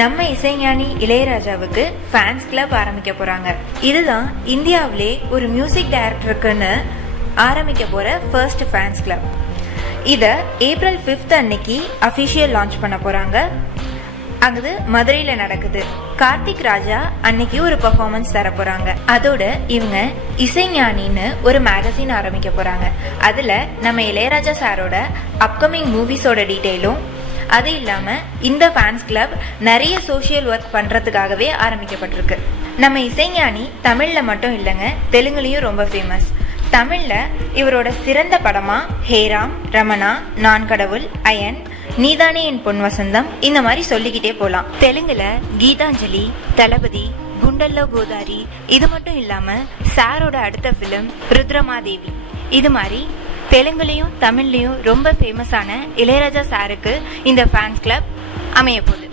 நம்ம இசைஞானி இளையராஜாவுக்கு fans club ஆரம்பிக்க போறாங்க. இதுதான் இந்தியாவிலே ஒரு மியூசிக் டைரக்டருக்குன்னு ஆரம்பிக்க போற ஃபர்ஸ்ட் ஃபேன்ஸ் கிளப். இத ஏப்ரல் 5 அன்னைக்கு அபிஷியல் லான்ச் பண்ண போறாங்க. அங்கு மதுரையில நடக்குது. கார்த்திக் ராஜா அன்னைக்கு ஒரு பெர்ஃபார்மன்ஸ் தர போறாங்க. அதோட இவங்க இசைஞானின்னு ஒரு மேகசின் ஆரம்பிக்க போறாங்க. அதுல நம்ம இளையராஜா சாரோட அப்கமிங் மூவிஸோட டீடைலும், அது இல்லாம இந்த ஃபேன்ஸ் கிளப் நிறைய சோசியல் ஒர்க் பண்றதுக்காகவே ஆரம்பிக்கப்பட்டிருக்கு. நம்ம இசைஞானி தமிழ்ல மட்டும் இல்லைங்க, தெலுங்குலயும் ரொம்ப ஃபேமஸ். தமிழ்ல இவரோட சிறந்த படமா ஹேராம், ரமணா, நான் கடவுள், அயன், நீதானே என் பொன் வசந்தம், இந்த மாதிரி சொல்லிக்கிட்டே போலாம். தெலுங்குல கீதாஞ்சலி, தளபதி, குண்டல்ல கோதாரி, இது மட்டும் இல்லாம சாரோட அடுத்த பிலிம் ருத்ரமாதேவி, இது மாதிரி தெலுங்குலயும் தமிழ்லயும் ரொம்ப ஃபேமஸான இளையராஜா சாருக்கு இந்த ஃபேன்ஸ் கிளப் அமைய போகுது.